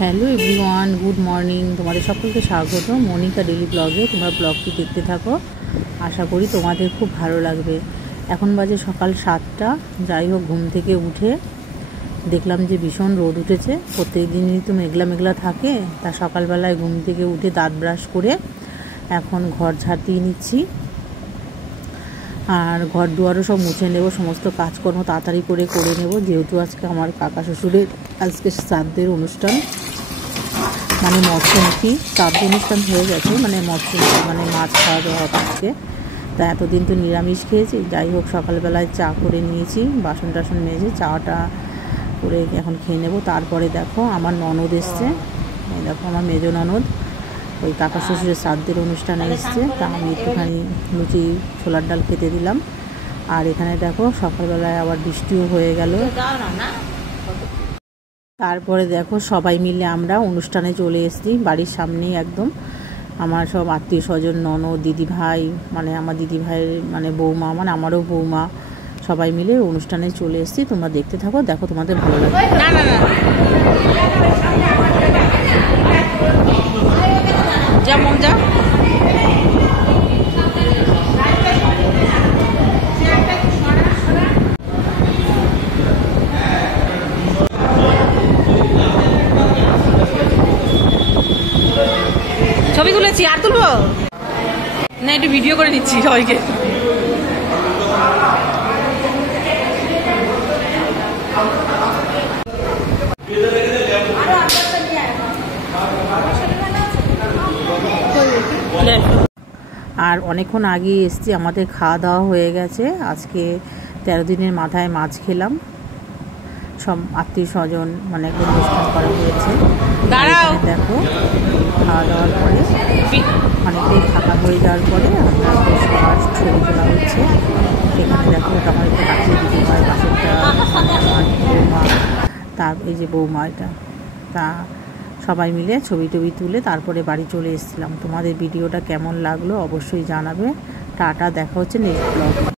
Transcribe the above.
Hello everyone, good morning. তোমাদের সকলকে স্বাগত মনিকা ডেলি ব্লগে। তোমরা ব্লগটি দেখতে থাকো, আশা করি তোমাদের খুব ভালো লাগবে। এখন বাজে সকাল 7টা। যাই হোক, ঘুম থেকে উঠে দেখলাম যে ভীষণ রোদ উঠেছে। প্রত্যেক দিনই তো মেঘলা মেঘলা থাকে। তা সকালবেলায় ঘুম থেকে উঠে দাঁত ব্রাশ করে এখন ঘর ঝাড় দিয়ে নিচ্ছি, আর ঘর দুয়ারও সব মুছে নেব। সমস্ত কাজকর্ম তাড়াতাড়ি করে নেব, যেহেতু আজকে আমার কাকা শ্বশুরের আজকে শ্রাদ্ধের অনুষ্ঠান, মানে মৎস্যমুখী শ্রাদ্ধ অনুষ্ঠান হয়ে গেছে, মানে মৎস্যমুখী মানে মাছ খাওয়া দাওয়া হবে আজকে। তা এতদিন তো নিরামিষ খেয়েছি। যাই হোক, সকালবেলায় চা করে নিয়েছি, বাসন টাসন মেজে চাটা করে এখন খেয়ে নেব। তারপরে দেখো আমার ননদ এসছে, দেখো আমার মেজো ননদ ওই কাকা শ্বশুরের শ্রাদ্ধের অনুষ্ঠানে এসছে। তা আমি একটুখানি লুচি ছোলার ডাল খেতে দিলাম। আর এখানে দেখো সকালবেলায় আবার বৃষ্টিও হয়ে গেল। তারপরে দেখো সবাই মিলে আমরা অনুষ্ঠানে চলে এসেছি, বাড়ির সামনেই একদম। আমার সব আত্মীয় স্বজন, ননদ, দিদি ভাই, মানে আমার দিদি ভাইয়ের মানে বৌমা, মানে আমারও বৌমা, সবাই মিলে অনুষ্ঠানে চলে এসেছি। তোমরা দেখতে থাকো, দেখো তোমাদের ভালো লাগবে। যেমন যা ছবি তুলেছি, আর তুলবো না, একটু ভিডিও করে নিচ্ছি সবাইকে। আর অনেকক্ষণ আগে এসছি, আমাদের খাওয়া দাওয়া হয়ে গেছে। আজকে 13 দিনের মাথায় মাছ খেলাম, সব আত্মীয় স্বজন মানে অনুষ্ঠান করা হয়েছে। দেখো খাওয়া দাওয়ার পরে অনেকটাই ফাঁকা হয়ে যাওয়ার পরে আমরা সবার ছবি তোলা হচ্ছে। সেখানে দেখো আমার একটা কাছে দিদি ভাই, পাশেরটা আমার বৌমা, তার এই যে বৌমা এটা। তা সবাই মিলে ছবি টবি তুলে তারপরে বাড়ি চলে এসেছিলাম। তোমাদের ভিডিওটা কেমন লাগলো অবশ্যই জানাবে। টাটা, দেখা হচ্ছে নেক্সট ব্লগে।